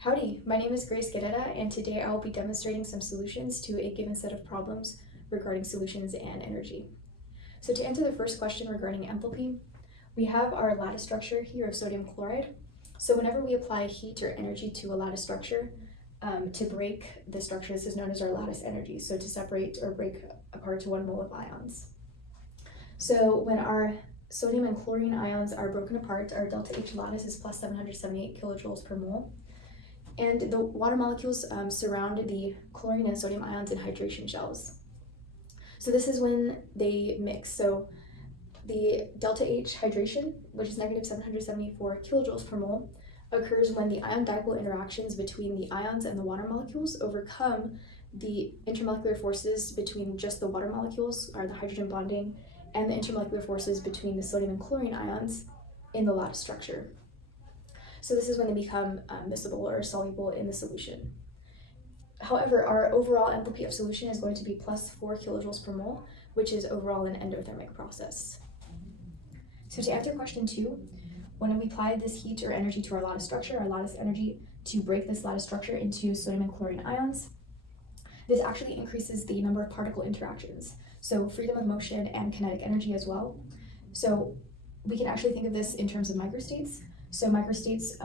Howdy, my name is Grace Guerrera, and today I will be demonstrating some solutions to a given set of problems regarding solutions and energy. So to answer the first question regarding enthalpy, we have our lattice structure here of sodium chloride. So whenever we apply heat or energy to a lattice structure, to break the structure, this is known as our lattice energy, so to separate or break apart to 1 mole of ions. So when our sodium and chlorine ions are broken apart, our delta H lattice is plus 778 kilojoules per mole. And the water molecules surround the chlorine and sodium ions in hydration shells. So this is when they mix. So the delta H hydration, which is negative 774 kilojoules per mole, occurs when the ion-dipole interactions between the ions and the water molecules overcome the intermolecular forces between just the water molecules, or the hydrogen bonding, and the intermolecular forces between the sodium and chlorine ions in the lattice structure. So this is when they become miscible or soluble in the solution. However, our overall enthalpy of solution is going to be plus 4 kilojoules per mole, which is overall an endothermic process. So to answer question 2, when we apply this heat or energy to our lattice structure, our lattice energy to break this lattice structure into sodium and chlorine ions, this actually increases the number of particle interactions, so freedom of motion and kinetic energy as well. So we can actually think of this in terms of microstates. So microstates,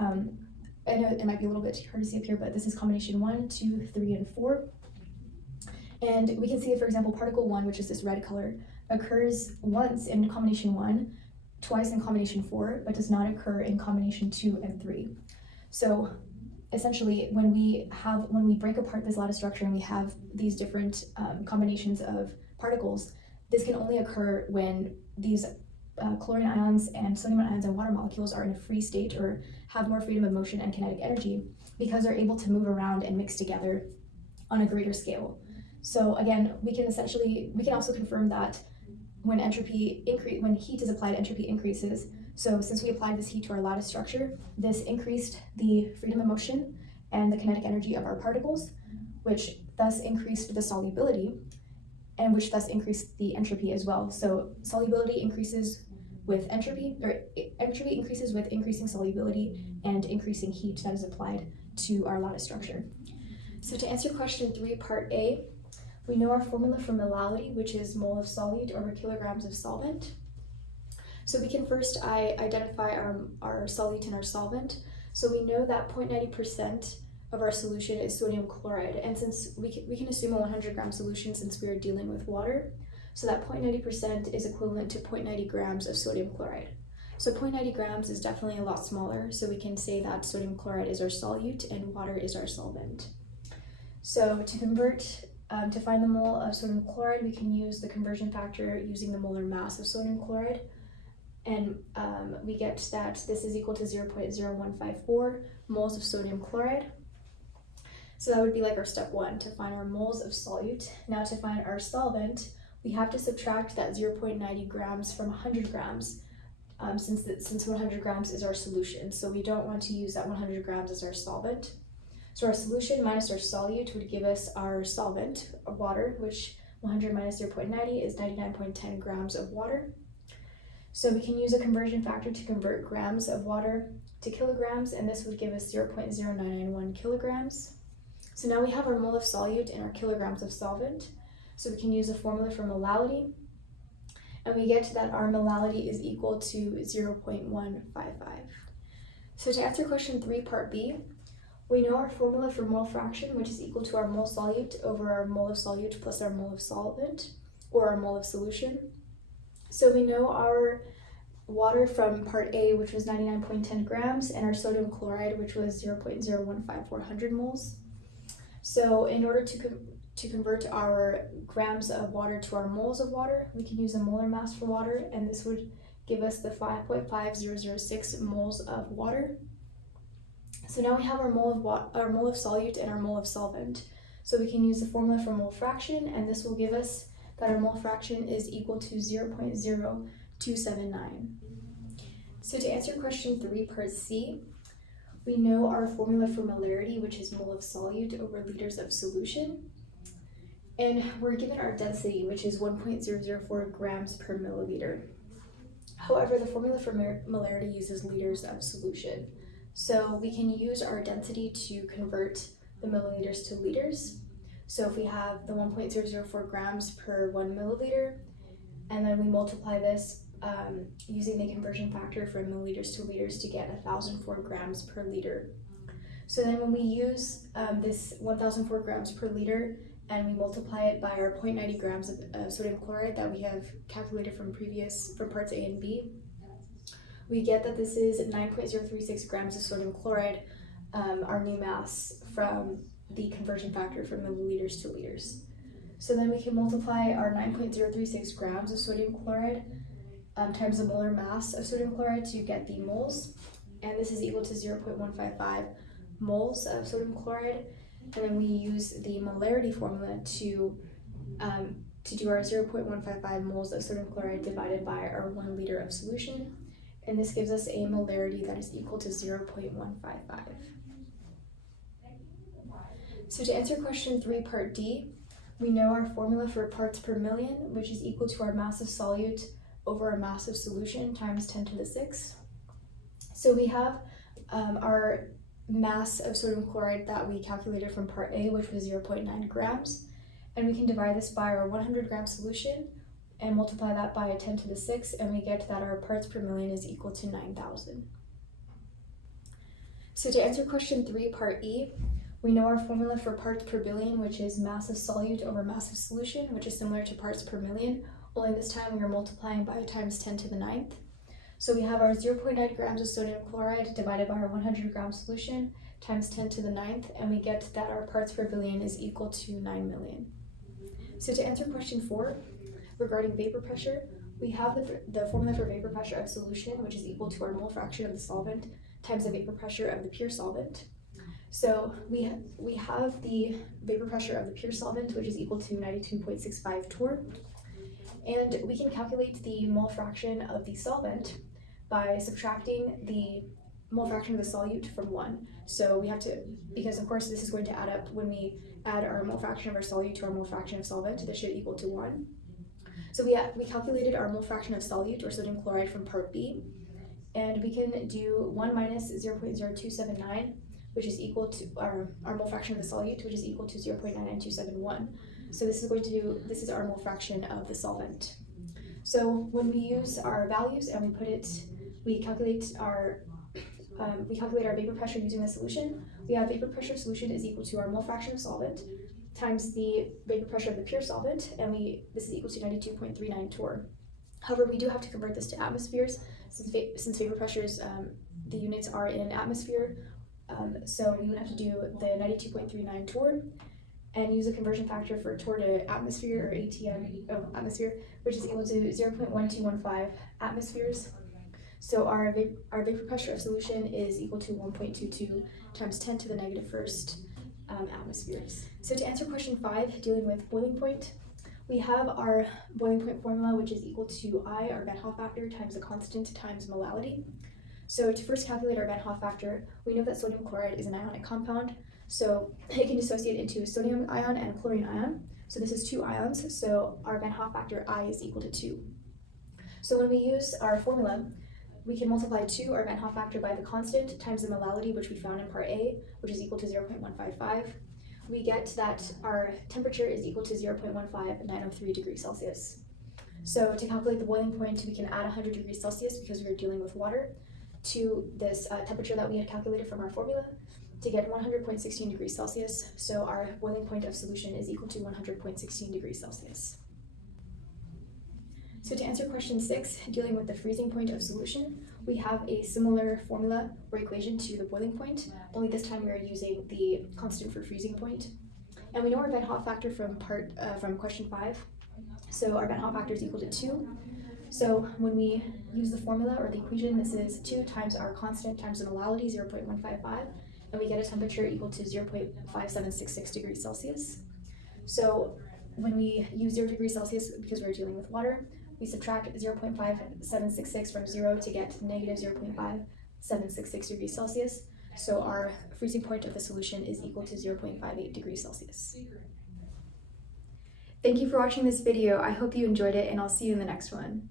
I know it might be a little bit hard to see up here, but this is combination 1, 2, 3, and 4. And we can see, for example, particle 1, which is this red color, occurs once in combination 1, twice in combination 4, but does not occur in combination 2 and 3. So essentially, when we break apart this lattice structure and we have these different combinations of particles, this can only occur when these chlorine ions and sodium ions and water molecules are in a free state or have more freedom of motion and kinetic energy because they're able to move around and mix together on a greater scale. So again, we can also confirm that when heat is applied, entropy increases. So since we applied this heat to our lattice structure, this increased the freedom of motion and the kinetic energy of our particles, which thus increased the solubility, and which thus increased the entropy as well. So solubility increases with entropy, or entropy increases with increasing solubility and increasing heat that is applied to our lattice structure. So to answer question 3, part A, we know our formula for molality, which is mole of solute over kilograms of solvent. So we can first identify our solute and our solvent. So we know that 0.90% of our solution is sodium chloride, and since we can assume a 100-gram solution since we are dealing with water, so that 0.90% is equivalent to 0.90 grams of sodium chloride. So 0.90 grams is definitely a lot smaller, so we can say that sodium chloride is our solute and water is our solvent. So to find the mole of sodium chloride, we can use the conversion factor using the molar mass of sodium chloride, and we get that this is equal to 0.0154 moles of sodium chloride. So that would be like our step 1, to find our moles of solute. Now to find our solvent, we have to subtract that 0.90 grams from 100 grams, since 100 grams is our solution. So we don't want to use that 100 grams as our solvent. So our solution minus our solute would give us our solvent, water, which 100 minus 0.90 is 99.10 grams of water. So we can use a conversion factor to convert grams of water to kilograms, and this would give us 0.0991 kilograms. So now we have our mole of solute and our kilograms of solvent. So we can use a formula for molality, and we get that our molality is equal to 0.155. So to answer question 3, part B, we know our formula for mole fraction, which is equal to our mole solute over our mole of solute plus our mole of solvent, or our mole of solution. So we know our water from part A, which was 99.10 grams, and our sodium chloride, which was 0.015400 moles. So in order to convert our grams of water to our moles of water, we can use a molar mass for water, and this would give us the 5.5006 moles of water. So now we have our mole of solute and our mole of solvent. So we can use the formula for mole fraction, and this will give us that our mole fraction is equal to 0.0279. So to answer question 3, part C, we know our formula for molarity, which is mole of solute over liters of solution. And we're given our density, which is 1.004 grams per milliliter. However, the formula for molarity uses liters of solution. So we can use our density to convert the milliliters to liters. So if we have the 1.004 grams per 1 milliliter, and then we multiply this using the conversion factor from milliliters to liters to get 1,004 grams per liter. So then when we use this 1,004 grams per liter and we multiply it by our 0.90 grams of sodium chloride that we have calculated from parts A and B, we get that this is 9.036 grams of sodium chloride, our new mass from the conversion factor from milliliters to liters. So then we can multiply our 9.036 grams of sodium chloride times the molar mass of sodium chloride to get the moles, and this is equal to 0.155 moles of sodium chloride. And then we use the molarity formula to do our 0.155 moles of sodium chloride divided by our 1 liter of solution, and this gives us a molarity that is equal to 0.155. So to answer question 3, part D, we know our formula for parts per million, which is equal to our mass of solute over our mass of solution times 10 to the 6. So we have our mass of sodium chloride that we calculated from part A, which was 0.9 grams, and we can divide this by our 100 gram solution and multiply that by 10 to the 6, and we get that our parts per million is equal to 9,000. So to answer question 3, part E, we know our formula for parts per billion, which is mass of solute over mass of solution, which is similar to parts per million, only this time we are multiplying by times 10 to the 9th. So we have our 0.9 grams of sodium chloride divided by our 100 gram solution times 10 to the 9th, and we get that our parts per billion is equal to 9 million. So to answer question 4, regarding vapor pressure, we have the formula for vapor pressure of solution, which is equal to our mole fraction of the solvent times the vapor pressure of the pure solvent. So we have the vapor pressure of the pure solvent, which is equal to 92.65 torr, and we can calculate the mole fraction of the solvent by subtracting the mole fraction of the solute from 1. So we have to, because of course this is going to add up when we add our mole fraction of our solute to our mole fraction of solvent, this should equal to 1. So we calculated our mole fraction of solute or sodium chloride from part B, and we can do 1 minus 0.0279, which is equal to our mole fraction of the solute, which is equal to 0.99271. So this is our mole fraction of the solvent. So when we use our values and we calculate our vapor pressure using the solution, we have vapor pressure of solution is equal to our mole fraction of solvent times the vapor pressure of the pure solvent, and this is equal to 92.39 torr. However, we do have to convert this to atmospheres since vapor pressures, the units are in atmosphere. So we would have to do the 92.39 torr and use a conversion factor for torr to atmosphere, or ATM of atmosphere, which is equal to 0.1215 atmospheres. So our vapor pressure of solution is equal to 1.22 times 10 to the negative first atmospheres. So to answer question 5, dealing with boiling point, we have our boiling point formula, which is equal to I, our Van Hoff factor, times the constant times molality. So to first calculate our Van Hoff factor, we know that sodium chloride is an ionic compound, so it can dissociate into a sodium ion and chlorine ion. So this is 2 ions, so our Van Hoff factor I is equal to 2. So when we use our formula, we can multiply 2, our Van Hoff factor, by the constant times the molality, which we found in part A, which is equal to 0.155. We get that our temperature is equal to 0.15903 degrees Celsius. So to calculate the boiling point, we can add 100 degrees Celsius because we are dealing with water to this temperature that we had calculated from our formula to get 100.16 degrees Celsius. So our boiling point of solution is equal to 100.16 degrees Celsius. So to answer question 6, dealing with the freezing point of solution, we have a similar formula or equation to the boiling point, only this time we are using the constant for freezing point. And we know our Van Hoff factor from question 5. So our Van Hoff factor is equal to 2. So when we use the formula or the equation, this is 2 times our constant times the molality, 0.155, and we get a temperature equal to 0.5766 degrees Celsius. So when we use 0 degrees Celsius, because we're dealing with water, we subtract 0.5766 from 0 to get negative 0.5766 degrees Celsius. So our freezing point of the solution is equal to 0.58 degrees Celsius. Thank you for watching this video. I hope you enjoyed it, and I'll see you in the next one.